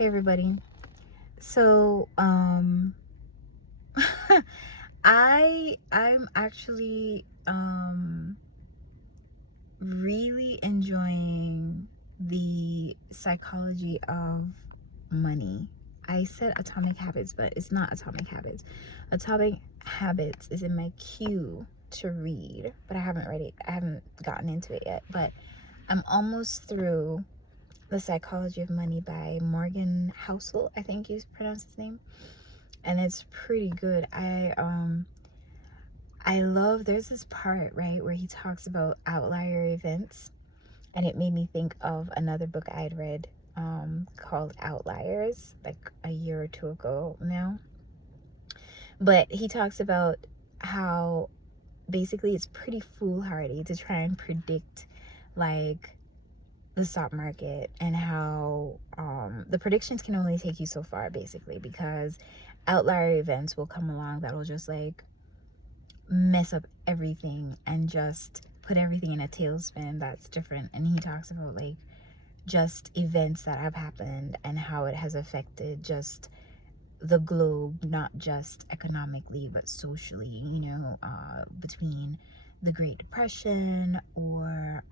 Hey everybody. So I'm actually really enjoying the psychology of money. I said Atomic Habits, but it's not Atomic Habits. Atomic Habits is in my queue to read, but I haven't read it. I haven't gotten into it yet, but I'm almost through The Psychology of Money by Morgan Housel, I think you pronounce his name. And it's pretty good. I love, there's this part, right, where he talks about outlier events, and it made me think of another book I'd read called Outliers, like a year or two ago now. But he talks about how basically it's pretty foolhardy to try and predict like the stock market, and how the predictions can only take you so far, basically, because outlier events will come along that will just like mess up everything and just put everything in a tailspin that's different. And he talks about like just events that have happened and how it has affected just the globe, not just economically but socially, between the Great Depression or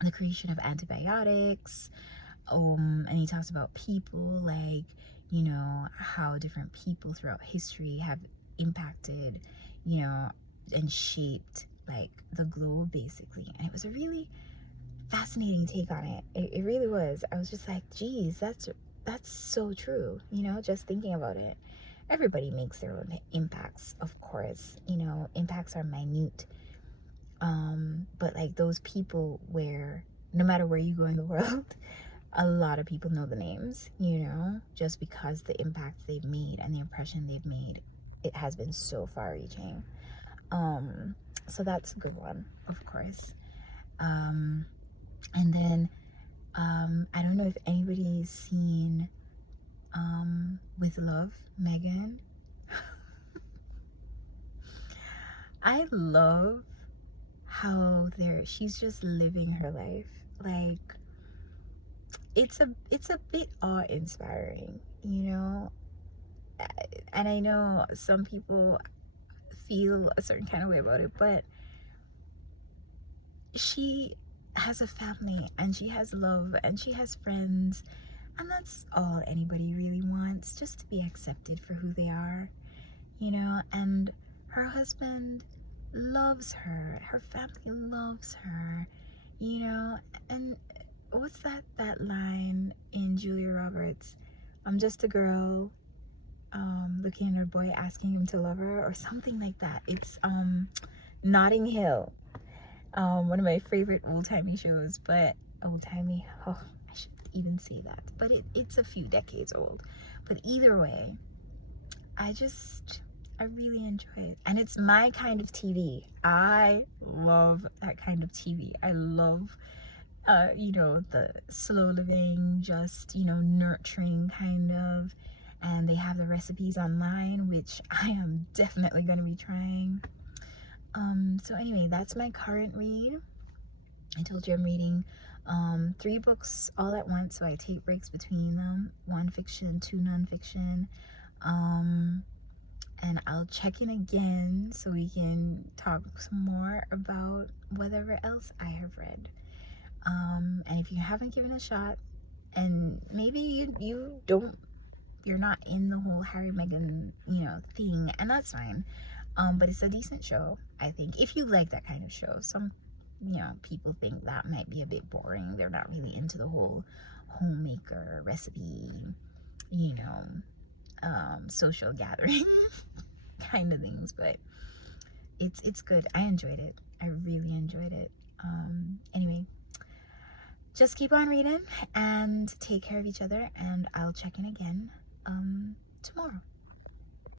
the creation of antibiotics. And he talks about people, like, how different people throughout history have impacted, and shaped like the globe, basically. And it was a really fascinating take on it. It really was. I was just like, geez, that's so true, just thinking about it. Everybody makes their own impacts, of course. Impacts are minute, but like those people where no matter where you go in the world, a lot of people know the names, just because the impact they've made and the impression they've made, it has been so far reaching. So that's a good one, of course. And then I don't know if anybody's seen With Love, Meghan. I love how she's just living her life. Like, it's a bit awe-inspiring, and I know some people feel a certain kind of way about it, but she has a family and she has love and she has friends, and that's all anybody really wants, just to be accepted for who they are, and her husband loves her, her family loves her, and what's that line in Julia Roberts? I'm just a girl looking at her boy, asking him to love her, or something like that. It's Notting Hill, one of my favorite old-timey shows. But old-timey, oh, I should even say that, but it's a few decades old. But either way, I really enjoy it, and it's my kind of TV. I love that kind of TV. I love the slow living, just, nurturing kind of. And they have the recipes online, which I am definitely going to be trying. So anyway, that's my current read. I told you I'm reading 3 books all at once, so I take breaks between them. 1 fiction, 2 non-fiction. And I'll check in again so we can talk some more about whatever else I have read. And if you haven't given a shot, and maybe you're not in the whole Harry Meghan thing, and that's fine, but it's a decent show, I think, if you like that kind of show. Some people think that might be a bit boring. They're not really into the whole homemaker recipe, social gathering kind of things, but it's good. I enjoyed it. I really enjoyed it. Anyway, just keep on reading and take care of each other, and I'll check in again tomorrow.